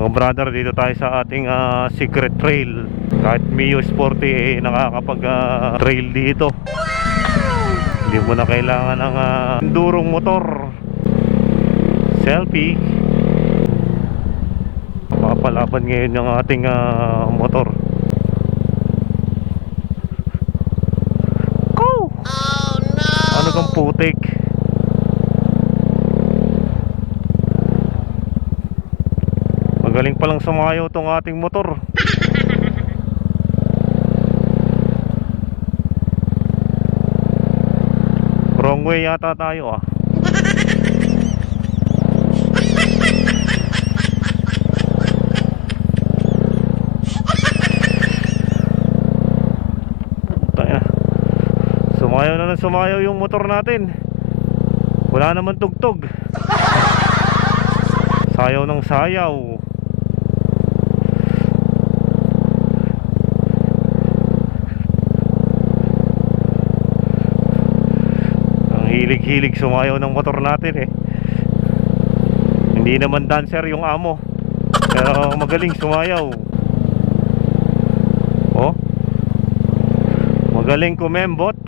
Mga brother, dito tayo sa ating ah, secret trail. Kahit Mio Sporty eh, nakakapag ah, trail dito. Hindi mo na kailangan ng ah, endurong motor. Selfie. Papalaban ngayon yung ating ah, motor. Go! Ano kang putik? Magaling palang sumayaw tong ating motor. Wrong way yata tayo ah. Tayo na. Sumayaw na ng sumayaw yung motor natin. Wala naman tugtog. Sayaw ng sayaw. Hilig-hilig sumayaw ng motor natin eh. Hindi naman dancer yung amo. Pero magaling sumayaw. Oh. Magaling kumembot.